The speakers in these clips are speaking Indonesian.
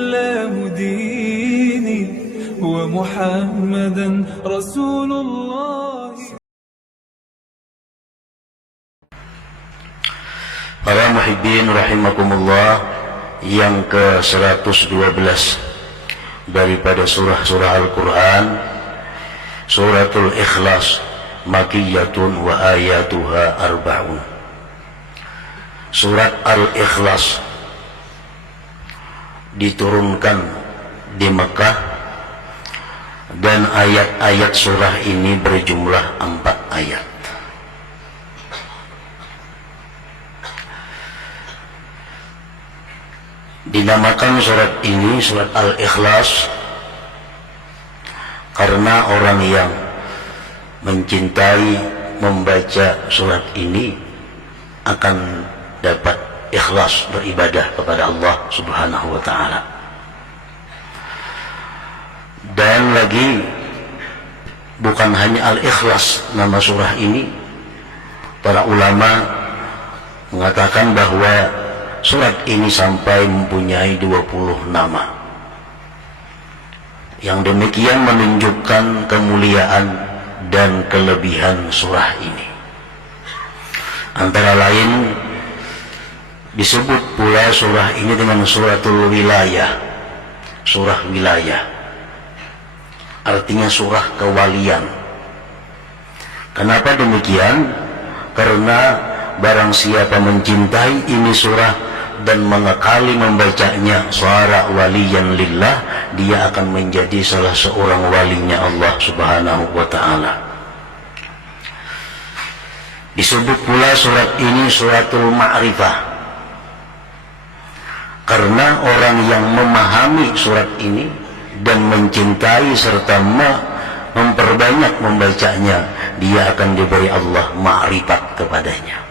الإسلام ديني ومحمدا رسول الله. Para muhibbin rahimakumullah, yang ke-112 daripada surah-surah Al-Quran, Suratul Ikhlas, Makiyatun wa ayatuha arba'un. Surat Al-Ikhlas diturunkan di Mekah dan ayat-ayat surah ini berjumlah 4 ayat. Dinamakan surat ini surat Al-Ikhlas karena orang yang mencintai membaca surat ini akan dapat ikhlas beribadah kepada Allah Subhanahu wa ta'ala. Dan lagi bukan hanya Al-Ikhlas nama surah ini, para ulama mengatakan bahwa surat ini sampai mempunyai 20 nama. Yang demikian menunjukkan kemuliaan dan kelebihan surah ini. Antara lain disebut pula surah ini dengan suratul wilayah, surah wilayah, artinya surah kewalian. Kenapa demikian? Karena barang siapa mencintai ini surah dan mengekali membacanya suara waliyan lillah, dia akan menjadi salah seorang walinya Allah Subhanahu wa ta'ala. Disebut pula surat ini suratul ma'rifah karena orang yang memahami surat ini dan mencintai serta memperbanyak membacanya, dia akan diberi Allah ma'rifat kepadanya.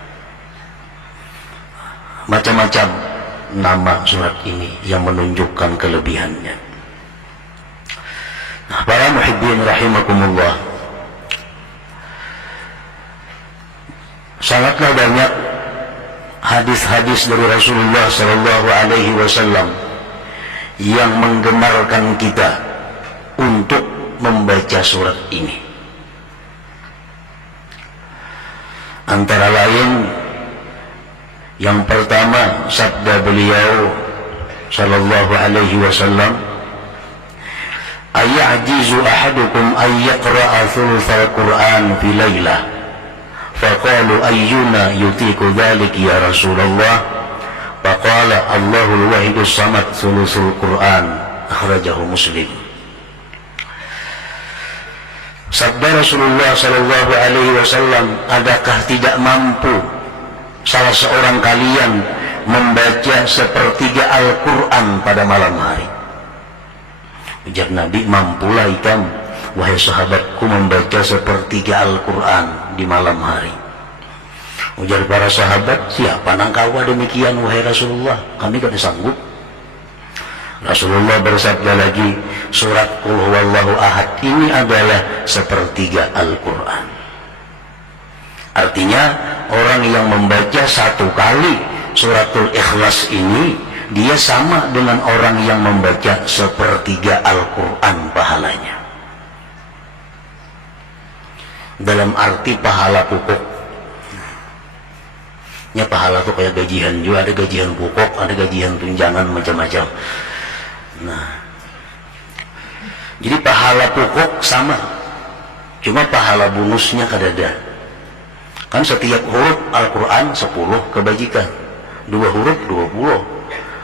Macam-macam nama surat ini yang menunjukkan kelebihannya. Nah, para muhibbin rahimakumullah, sangatlah banyak hadis-hadis dari Rasulullah sallallahu alaihi wasallam yang menggemarkan kita untuk membaca surat ini. Antara lain, yang pertama sabda beliau sallallahu alaihi wasallam, ayajizu ahadukum ay yaqra'a thulutsal Qur'an fi lailah, faqalu ayyuna yutiku dzalik ya Rasulullah, faqala Allahul wahidus samad thulutsul Qur'an, akhrajahu Muslim. Sabda Rasulullah sallallahu alaihi wasallam, adakah tidak mampu salah seorang kalian membaca sepertiga Al-Quran pada malam hari? Ujar Nabi, mampulah ikam wahai sahabatku membaca sepertiga Al-Quran di malam hari. Ujar para sahabat, siapa nangkawa demikian wahai Rasulullah, kami tidak sanggup. Rasulullah bersabda lagi, surat Qul huwallahu ahad ini adalah sepertiga Al-Quran. Artinya orang yang membaca satu kali suratul Ikhlas ini, dia sama dengan orang yang membaca sepertiga Al-Quran pahalanya. Dalam arti pahala pokok. Ya, pahala itu kayak gajian juga, ada gajian pokok, ada gajian tunjangan, macam-macam. Nah, jadi pahala pokok sama, cuma pahala bonusnya kadada. Kan setiap huruf Al-Quran 10 kebajikan, 2 huruf 20.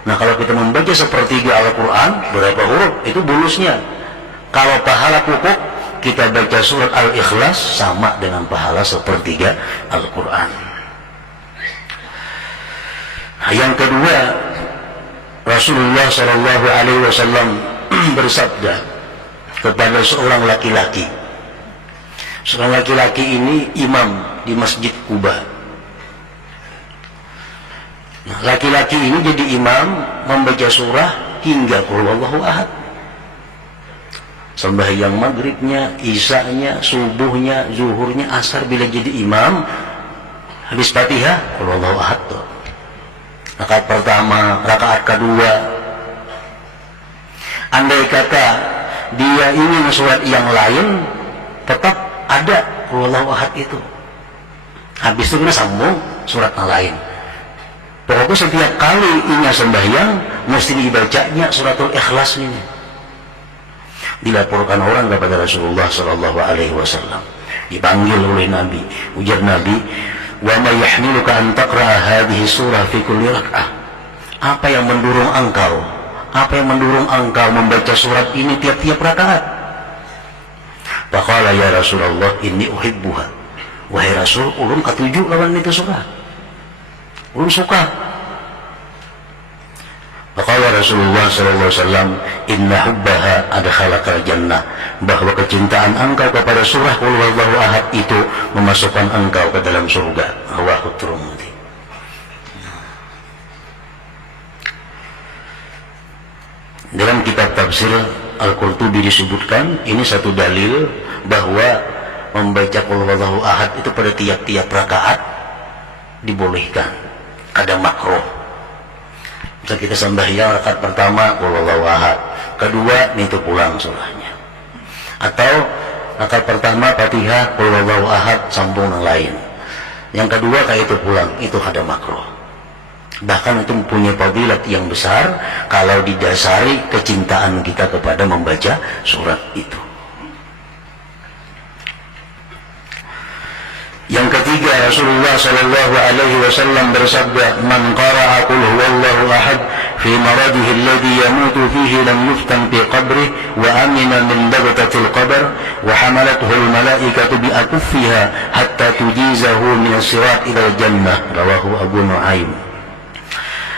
Nah, kalau kita membaca sepertiga Al-Quran, berapa huruf? Itu bonusnya. Kalau pahala pokok, kita baca surat Al-Ikhlas sama dengan pahala sepertiga Al-Quran. Yang kedua, Rasulullah SAW bersabda kepada seorang laki-laki. Seorang laki-laki ini imam di Masjid Kuba. Nah, laki-laki ini jadi imam membaca surah hingga Qul huwallahu ahad. Sembahyang maghribnya, isanya, subuhnya, zuhurnya, asar, bila jadi imam habis Fatihah Qul huwallahu ahad tuh. Rakaat pertama, rakaat kedua andai kata dia ingin surat yang lain, tetap ada qul huwallahu ahad itu. Habis itu kita sambung surat yang lain. Pokoknya setiap kali ingat sembahyang mesti dibacanya suratul Ikhlas ini. Dilaporkan orang kepada Rasulullah sallallahu alaihi wasallam, dipanggil oleh Nabi, ujar Nabi, wa ma yahmiluka an taqra'a hadhihi surah fi kulli rak'ah. Apa yang mendorong engkau? Apa yang mendorong engkau membaca surat ini tiap-tiap rakaat? Faqala ya Rasulullah inni uhibbuha. Wahai Rasul, ulun katuju lawan itu surah. Ulun suka. Faqala Rasulullah sallallahu alaihi wasallam, inna hubbaha adkhalakal jannah. Bahwa kecintaan engkau kepada surah qul huwallahu ahad itu memasukkan engkau ke dalam surga. Rawahu Tirmidzi. Dalam kitab tafsir Al-Qurtubi disebutkan ini satu dalil bahwa membaca qul huwallahu ahad itu pada tiap-tiap rakaat dibolehkan. Ada makruh. Misal kita sembahyang rakaat pertama qul huwallahu ahad, kedua itu pulang surahnya. Atau rakaat pertama Fatihah qul huwallahu ahad sambung yang lain. Yang kedua kayak itu pulang, itu ada makruh. Bahkan itu mempunyai fadilat yang besar kalau didasari kecintaan kita kepada membaca surat itu. Yang ketiga, Rasulullah sallallahu alaihi wasallam bersabda, "Man qara'a qul huwallahu ahad fi maradihi alladhi yamutu fihi lam yuftan fi qabrihi wa amina min dagtatil qabr wa hamalathu al-malaikatu bi akuffiha hatta tujizahu min as-sirat ila al-jannah." Rawahu Abu Nuaim.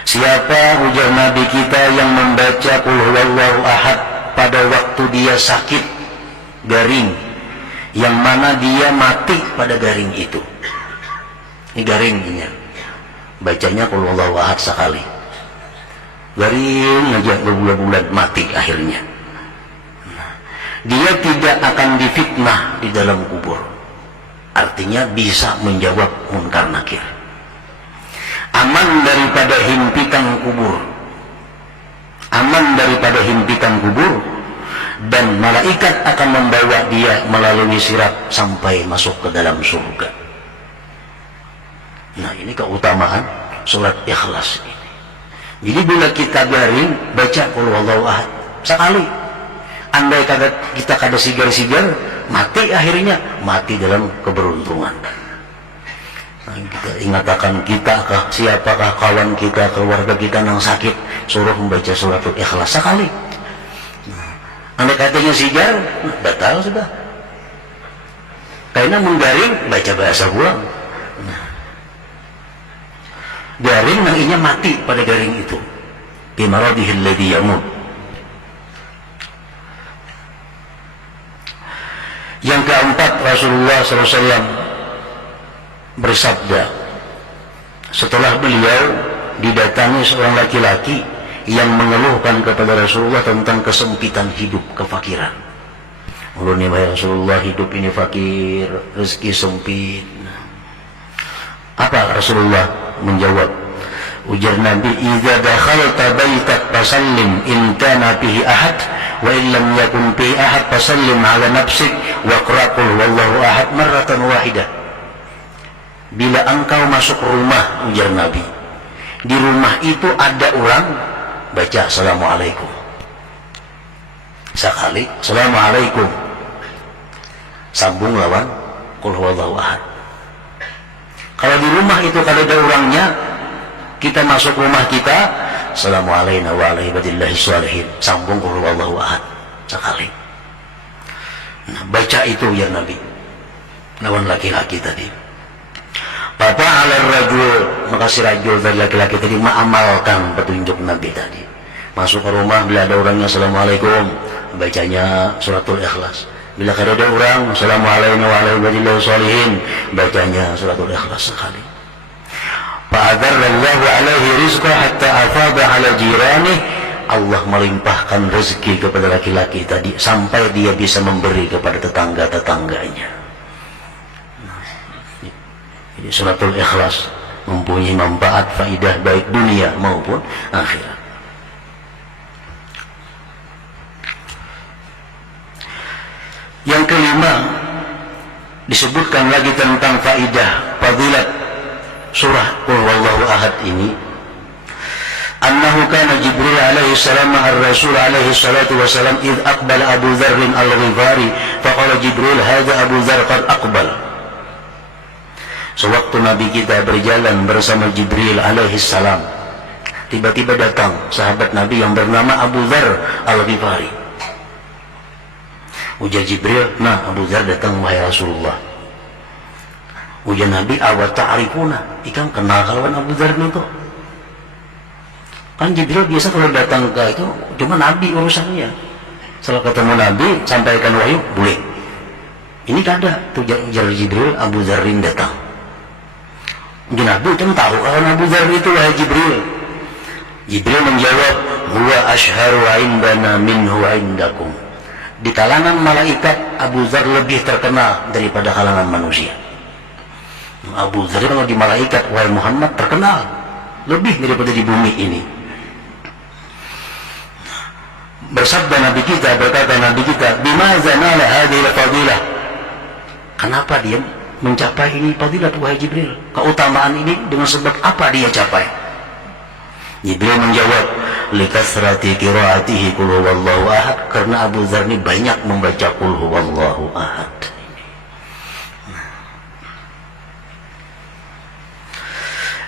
Siapa, ujar Nabi kita, yang membaca qul huwallahu ahad pada waktu dia sakit garing, yang mana dia mati pada garing itu. Ini garingnya. Bacanya qul huwallahu ahad sekali. Garing aja berbulan-bulan mati akhirnya. Dia tidak akan difitnah di dalam kubur. Artinya bisa menjawab munkar nakir. Aman daripada himpitan kubur. Aman daripada himpitan kubur. Dan malaikat akan membawa dia melalui sirat sampai masuk ke dalam surga. Nah, ini keutamaan surat Ikhlas ini. Jadi bila kita garing, baca qul huwallahu ahad sekali. Andai kata kita kada sigar-sigar, mati akhirnya, mati dalam keberuntungan. Nah, kita ingatkan kita kah, siapakah kawan kita, keluarga kita yang sakit, suruh membaca suratul Ikhlas sekali. Andai katanya sigar, batal sudah. Karena menggaring, baca bahasa pulang. Nah, garing nanginya mati pada garing itu. Bimaradihil ladzi yamut. Yang keempat, Rasulullah SAW bersabda, setelah beliau didatangi seorang laki-laki yang mengeluhkan kepada Rasulullah tentang kesempitan hidup, kefakiran. Ulun ya Rasulullah, hidup ini fakir, rezeki sempit. Apa Rasulullah menjawab? Ujar Nabi, "Idza dakhalta baitak fasallim in kana fihi ahad wa in lam yakun fihi ahad fasallim ala nafsik wa qra qul huwallahu ahad marratan wahidah." Bila engkau masuk rumah, ujar Nabi, di rumah itu ada orang, baca assalamualaikum sekali, assalamualaikum, sambung lawan qul huwallahu ahad. Kalau di rumah itu kalau ada orangnya, kita masuk rumah kita, assalamualaikum wa ala ibadillahi sholihin, sambung qul huwallahu ahad sekali. Nah, baca itu ya Nabi lawan laki-laki tadi. Bapak ala rajul, maka si rajul dari laki-laki tadi mengamalkan petunjuk Nabi tadi. Masuk ke rumah, bila ada orangnya assalamualaikum, bacanya suratul Ikhlas. Bila ada orang, assalamualaikum warahmatullahi wabarakatuh, bacanya suratul Ikhlas sekali. Fa'adzarallahu alaihi rizqa hatta afada ala jirani. Allah melimpahkan rezeki kepada laki-laki tadi sampai dia bisa memberi kepada tetangga-tetangganya. Jadi suratul Ikhlas mempunyai manfaat, faidah baik dunia maupun akhirat. kelima, disebutkan lagi tentang faidah fadilat surah Qul Huwallahu Ahad ini. Annahu kana Jibril alaihi salam ma'ar Rasul alaihi salatu wasalam idh aqbala Abu Dzar al-Ghifari faqala Jibril hadza Abu Dzar qad aqbal. Sewaktu Nabi kita berjalan bersama Jibril alaihi salam, tiba-tiba datang sahabat Nabi yang bernama Abu Dzar al-Ghifari. Ujar Jibril, nah Abu Dzar datang wahai Rasulullah. Ujar Nabi, awat ta'rifuna, ikan kenal kawan Abu Dzar itu. Kan Jibril biasa kalau datang ke itu cuma Nabi urusannya. Setelah ketemu Nabi, sampaikan wahyu, boleh. Ini kada, tuh jar Jibril, Abu Dzarrin datang. Ujar Nabi, kan tahu kawan Abu Dzar itu wahai Jibril. Jibril menjawab, huwa ashharu indana minhu indakum. Di kalangan malaikat, Abu Dzar lebih terkenal daripada kalangan manusia. Abu Dzar kalau di malaikat, wahai Muhammad, terkenal lebih daripada di bumi ini. Bersabda Nabi kita, berkata Nabi kita, bimaza nala hadhihi fadilah. Kenapa dia mencapai ini fadilat wahai Jibril? Keutamaan ini dengan sebab apa dia capai? Jibril menjawab, likasrati qiraatihi qul huwallahu ahad, karena Abu Dzar ini banyak membaca qul huwallahu ahad.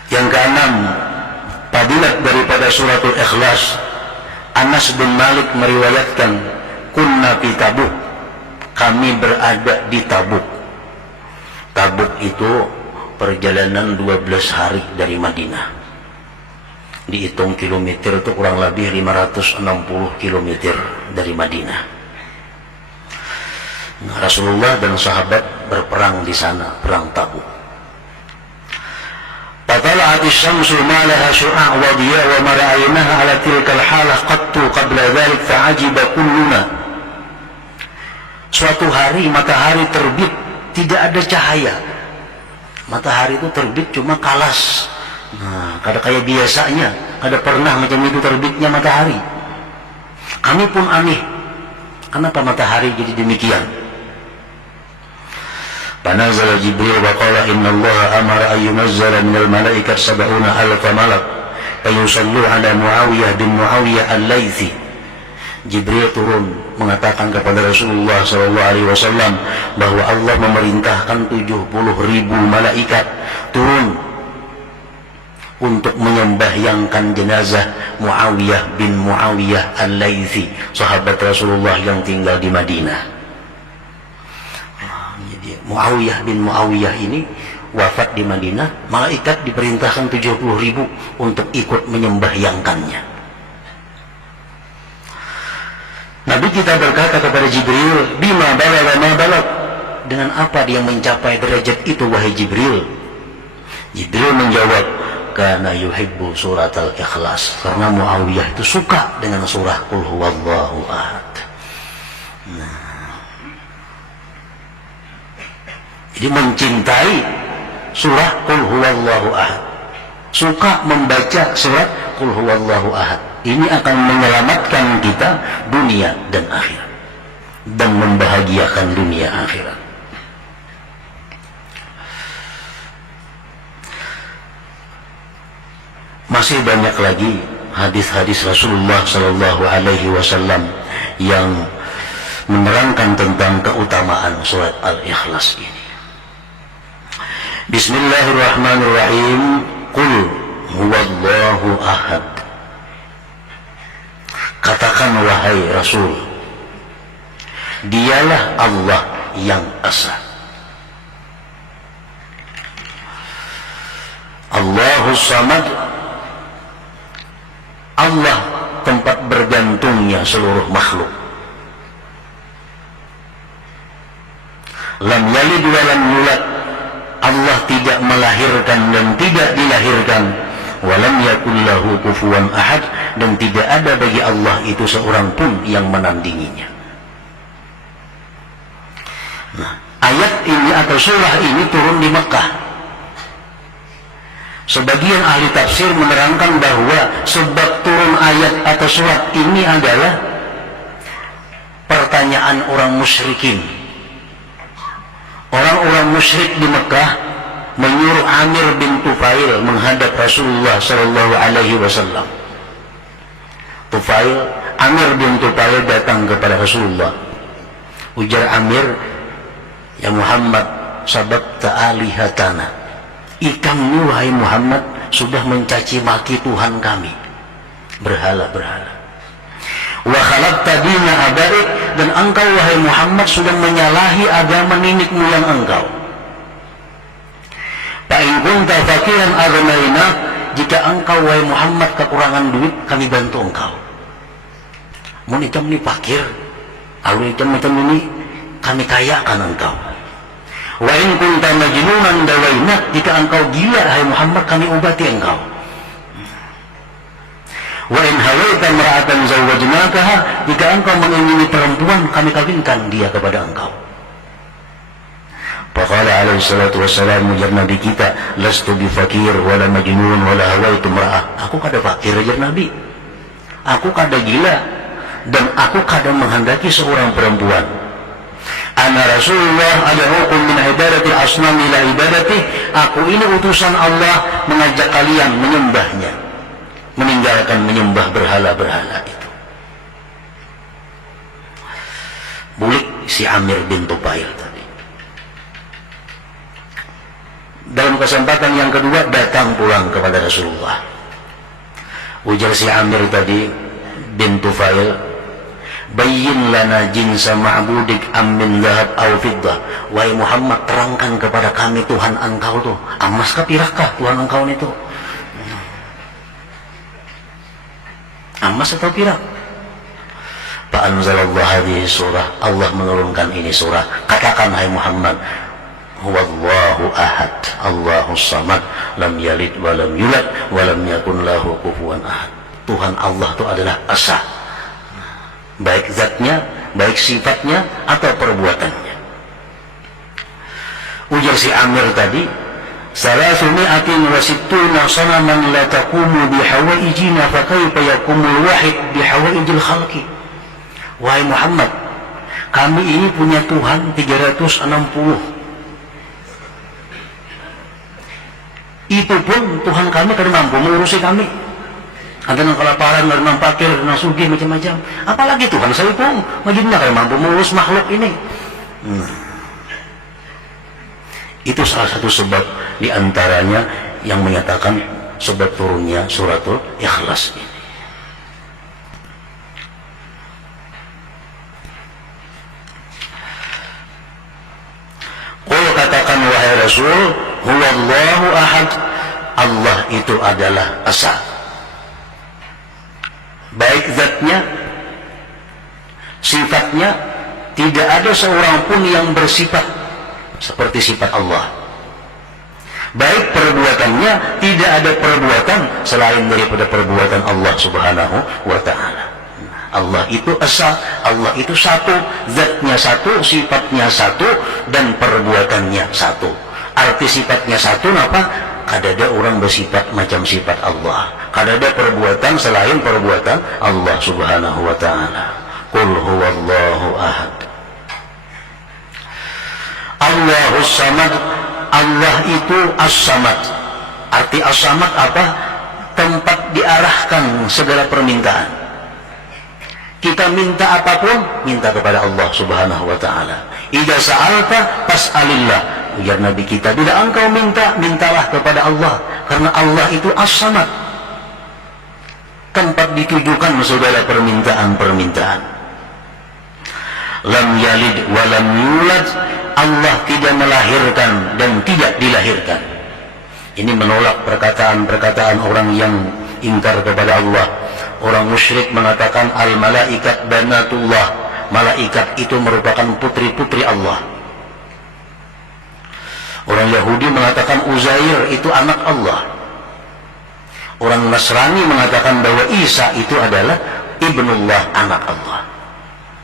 Yang keenam, fadilat daripada suratul Ikhlas. Anas bin Malik meriwayatkan, kunna fi Tabuk, kami berada di Tabuk. Tabuk itu perjalanan 12 hari dari Madinah. Dihitung kilometer itu kurang lebih 560 kilometer dari Madinah. Rasulullah dan sahabat berperang di sana, perang Tabuk. فطلعت الشمس ما لها شعاع وضياء وما رأيناها على تلك الحالة قط قبل ذلك فعجب كلنا. Suatu hari matahari terbit, tidak ada cahaya. Matahari itu terbit cuma kalas. Nah, kada kayak biasanya, kada pernah macam itu terbitnya matahari. Kami pun aneh, kenapa matahari jadi demikian? Fanazala Jibril wa qala inna Allah amara an yunazzala minal malaikat 70,000 malak fayusallu ala Muawiyah bin Muawiyah al-Laythi. Jibril turun mengatakan kepada Rasulullah SAW bahwa Allah memerintahkan 70,000 malaikat turun untuk menyembahyangkan jenazah Muawiyah bin Muawiyah al-Laythi, sahabat Rasulullah yang tinggal di Madinah. Muawiyah bin Muawiyah ini wafat di Madinah, malaikat diperintahkan 70,000 untuk ikut menyembahyangkannya. Nabi kita berkata kepada Jibril, bima balagha ma balag, dengan apa dia mencapai derajat itu wahai Jibril? Jibril menjawab, kana yuhibbu surat al-Ikhlas, karena Muawiyah itu suka dengan surah Qul Huwallahu Ahad. Jadi mencintai surah Qul Huwallahu Ahad, suka membaca surat Qul Huwallahu Ahad. Ini akan menyelamatkan kita dunia dan akhirat, dan membahagiakan dunia akhirat. Masih banyak lagi hadis-hadis Rasulullah Sallallahu Alaihi Wasallam yang menerangkan tentang keutamaan surat Al-Ikhlas ini. Bismillahirrahmanirrahim. Qul huwallahu ahad. Katakan wahai Rasul, dialah Allah yang esa. Allahus Samad, Allah tempat bergantungnya seluruh makhluk. Lam yalid wa lam yulad, Allah tidak melahirkan dan tidak dilahirkan. Walam yakul lahu kufuwan ahad, dan tidak ada bagi Allah itu seorang pun yang menandinginya. Nah, ayat ini atau surah ini turun di Mekah. Sebagian ahli tafsir menerangkan bahwa sebab turun ayat atau surat ini adalah pertanyaan orang musyrikin Orang-orang musyrik di Mekah menyuruh Amir bin Tufail menghadap Rasulullah sallallahu alaihi wasallam. Amir bin Tufail datang kepada Rasulullah. Ujar Amir, "Ya Muhammad, sababta alihatana." Kamu wahai Muhammad sudah mencaci maki Tuhan kami, berhala-berhala. Wa khalaqta dina abaik, dan engkau wahai Muhammad sudah menyalahi agama nenek moyang engkau. Fa in kunta faqiran aghnaina, jika engkau wahai Muhammad kekurangan duit, kami bantu engkau. Mun ikam ni fakir, alu ikam macam ini, kami kayakan engkau. Wa in kunta majnunan dawaina, jika engkau gila hai Muhammad, kami obati engkau. Wa in hawaita mar'atan zawwajnakaha, jika engkau mengingini perempuan, kami kawinkan dia kepada engkau. Faqala alaihi salatu wassalam, ujar Nabi kita, lastu bifakir wala majnun wala hawaitu mar'ah. Aku kada fakir, ujar Nabi. Aku kada gila dan aku kada menghendaki seorang perempuan. Ana Rasulullah ad'ukum min ibadatil asnam ila ibadati. Aku ini utusan Allah mengajak kalian menyembahnya, meninggalkan menyembah berhala-berhala itu. Bulik si Amir bin Tufail tadi. Dalam kesempatan yang kedua datang pulang kepada Rasulullah. Ujar si Amir tadi bin Tufail, bayyin lana jinsa ma'budik am min dhahab aw fiddah. Wahai Muhammad, terangkan kepada kami Tuhan engkau tuh emas kah perak kah Tuhan engkau itu? Emas atau perak? Fa anzalallahu hadhihi surah, Allah menurunkan ini surah. Katakan hai Muhammad, huwallahu ahad, Allahus samad, lam yalid wa lam yulad wa lam yakun lahu kufuwan ahad. Tuhan Allah itu adalah esa, baik zatnya, baik sifatnya atau perbuatannya. Ujar si Amir tadi, salasumi'atin wa sittuna sanaman la taqumu bihawaijina fa kaifa yakumul wahid bihawaijil khalqi. Wahai Muhammad, kami ini punya Tuhan 360. Itu pun Tuhan kami kada mampu mengurusi kami. Ada yang kelaparan, ada yang fakir, ada yang sugih, macam-macam. Apalagi Tuhan saya pun bagaimana kada mampu mengurus makhluk ini. Itu salah satu sebab diantaranya yang menyatakan sebab turunnya suratul Ikhlas ini. Qul, katakan wahai Rasul, huwallahu ahad, Allah itu adalah esa, baik zatnya, sifatnya, tidak ada seorang pun yang bersifat seperti sifat Allah. Baik perbuatannya, tidak ada perbuatan selain daripada perbuatan Allah subhanahu wa ta'ala. Allah itu esa, Allah itu satu, zatnya satu, sifatnya satu, dan perbuatannya satu. Arti sifatnya satu apa? Kada ada orang bersifat macam sifat Allah, kada ada perbuatan selain perbuatan Allah subhanahu wa ta'ala. Qul huwallahu ahad, Allahus samad, Allah itu as-samad. Arti as-samad apa? Tempat diarahkan segala permintaan. Kita minta apapun, minta kepada Allah subhanahu wa ta'ala. Idza sa'alta fas'alillah. Ujar Nabi kita, bila engkau minta, mintalah kepada Allah, karena Allah itu as-samad, tempat ditujukan segala permintaan-permintaan. Lam yalid wa lam yulad, Allah tidak melahirkan dan tidak dilahirkan. Ini menolak perkataan-perkataan orang yang ingkar kepada Allah. Orang musyrik mengatakan al-malaikat banatullah, malaikat itu merupakan putri-putri Allah. Orang Yahudi mengatakan Uzair itu anak Allah. Orang Nasrani mengatakan bahwa Isa itu adalah ibnullah, anak Allah.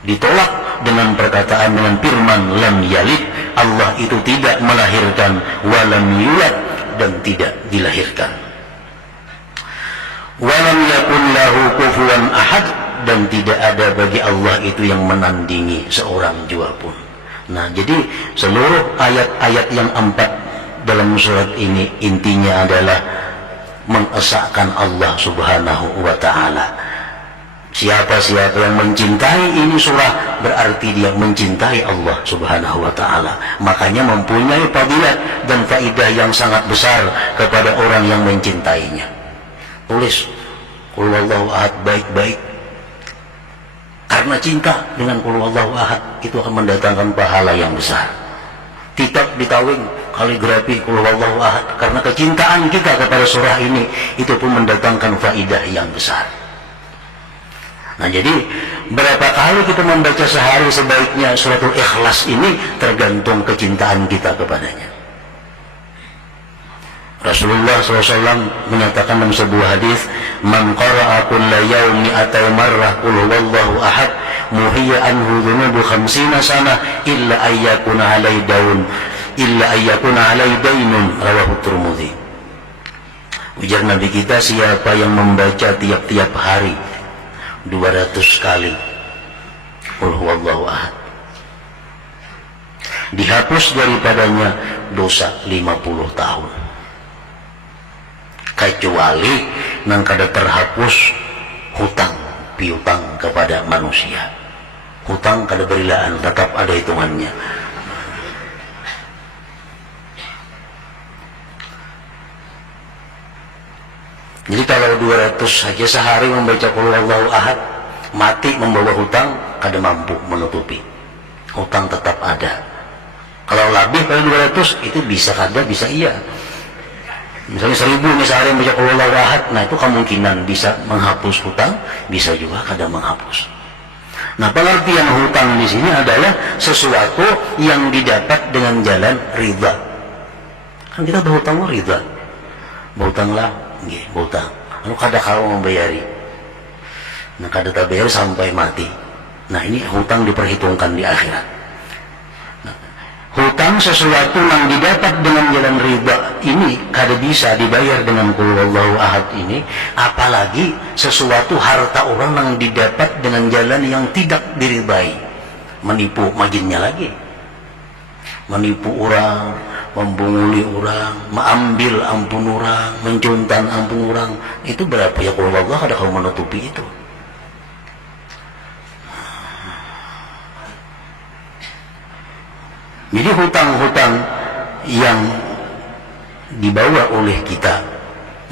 Ditolak dengan perkataan, dengan firman lam yalid, Allah itu tidak melahirkan, walam yulad, dan tidak dilahirkan. Walam yakun lahu kufuwan ahad, dan tidak ada bagi Allah itu yang menandingi seorang jua pun. Nah, jadi seluruh ayat-ayat yang 4 dalam surat ini intinya adalah mengesahkan Allah Subhanahu wa ta'ala. Siapa-siapa yang mencintai ini surah berarti dia mencintai Allah Subhanahu wa ta'ala. Makanya mempunyai fadilat dan faidah yang sangat besar kepada orang yang mencintainya. Tulis Qul huwallahu ahad baik-baik. Karena cinta dengan Qul huwallahu ahad itu akan mendatangkan pahala yang besar. Tidak ditawing kaligrafi Qul huwallahu ahad, karena kecintaan kita kepada surah ini itu pun mendatangkan faidah yang besar. Nah, jadi berapa kali kita membaca sehari sebaiknya suratul Ikhlas ini tergantung kecintaan kita kepadanya. Rasulullah SAW menyatakan dalam sebuah hadis, "Man qara'a kulla yaumi atau marrah qul huwallahu ahad, muhiya anhu dhunubu 50 sana illa ayyakuna alai dainun." Rawahu Tirmidzi. Ujar Nabi kita, siapa yang membaca tiap-tiap hari 200 kali Qul huwallahu ahad, dihapus daripadanya dosa 50 tahun, kecuali nang kada terhapus hutang piutang kepada manusia. Hutang kada berilaan, tetap ada hitungannya. Jadi kalau 200 saja sehari membaca Qul huwallahu ahad, mati membawa hutang, kada mampu menutupi. Hutang tetap ada. Kalau lebih dari 200 itu bisa kada, bisa iya. Misalnya 1000 sehari membaca Qul huwallahu ahad, nah itu kemungkinan bisa menghapus hutang, bisa juga kada menghapus. Nah, pengertian hutang di sini adalah sesuatu yang didapat dengan jalan ridha. Kan kita berhutang ridha. Berhutanglah nggih, hutang. Anu kada kau membayari. Nah, kada terbayar sampai mati. Nah, ini hutang diperhitungkan di akhirat. Nah, hutang sesuatu yang didapat dengan jalan riba ini kada bisa dibayar dengan Qul huwallahu ahad ini, apalagi sesuatu harta orang yang didapat dengan jalan yang tidak diribai. Menipu majinnya lagi. Menipu orang, membunguli orang, mengambil ampun orang, mencuntan ampun orang, itu berapa ya kalau Allah ada kau menutupi itu. Jadi hutang-hutang yang dibawa oleh kita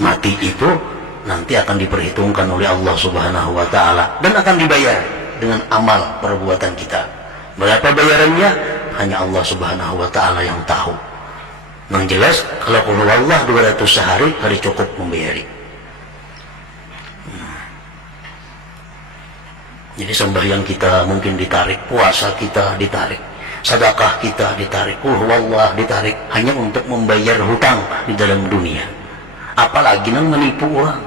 mati itu nanti akan diperhitungkan oleh Allah Subhanahu wa ta'ala dan akan dibayar dengan amal perbuatan kita. Berapa bayarannya hanya Allah Subhanahu wa ta'ala yang tahu. Yang jelas kalau Qul huwallahu 200 sehari kali cukup membayari. Jadi sembahyang kita mungkin ditarik, puasa kita ditarik, sedekah kita ditarik, Qul huwallahu ditarik, hanya untuk membayar hutang di dalam dunia. Apalagi nang menipu orang,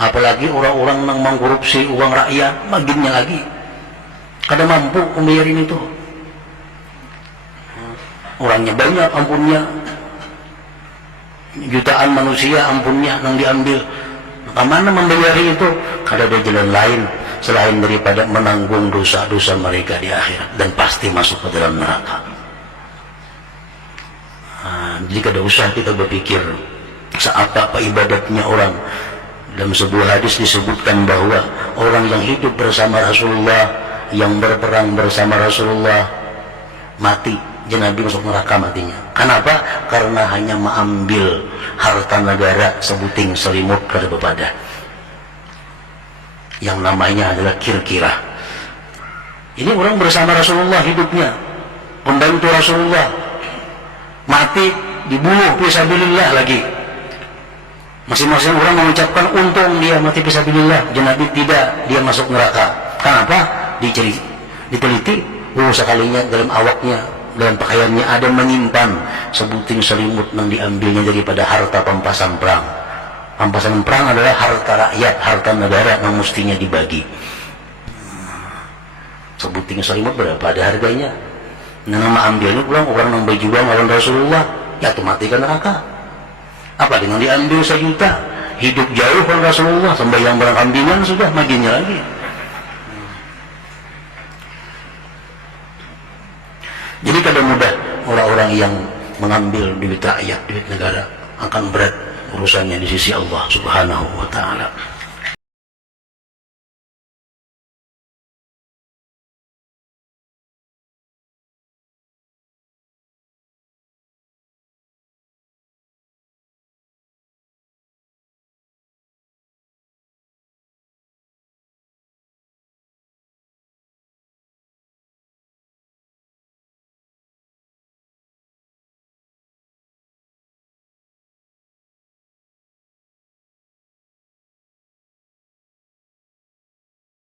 apalagi orang-orang nang mengkorupsi uang rakyat, bagiannya lagi kada mampu membayarin itu. Orangnya banyak ampunnya, jutaan manusia ampunnya yang diambil. Kemana membayari itu? Kada ada jalan lain selain daripada menanggung dosa-dosa mereka di akhirat dan pasti masuk ke dalam neraka. Jadi kada usah kita berpikir seapa-apa ibadatnya orang. Dalam sebuah hadis disebutkan bahwa orang yang hidup bersama Rasulullah, yang berperang bersama Rasulullah, mati, Nabi masuk neraka matinya. Kenapa? Karena hanya mengambil harta negara sebuting selimut kada bepadah, yang namanya adalah kir-kira. Ini orang bersama Rasulullah hidupnya, membantu Rasulullah, mati dibunuh fisabilillah lagi. Masing-masing orang mengucapkan untung dia mati fisabilillah, Nabi tidak, dia masuk neraka. Kenapa? Diteliti, sekalinya dalam awaknya, dalam pakaiannya ada menyimpan sebuting selimut yang diambilnya daripada harta pampasan perang. Pampasan perang adalah harta rakyat, harta negara yang mestinya dibagi. Sebuting selimut berapa ada harganya? Nama ambilnya pulang orang yang berjuang lawan Rasulullah, ya itu mati ke neraka. Apa dengan diambil 1 juta, hidup jauh kan Rasulullah, sembahyang barang kambingan sudah, maginya lagi. Jadi mengambil duit rakyat, duit negara, akan berat urusannya di sisi Allah Subhanahu wa ta'ala.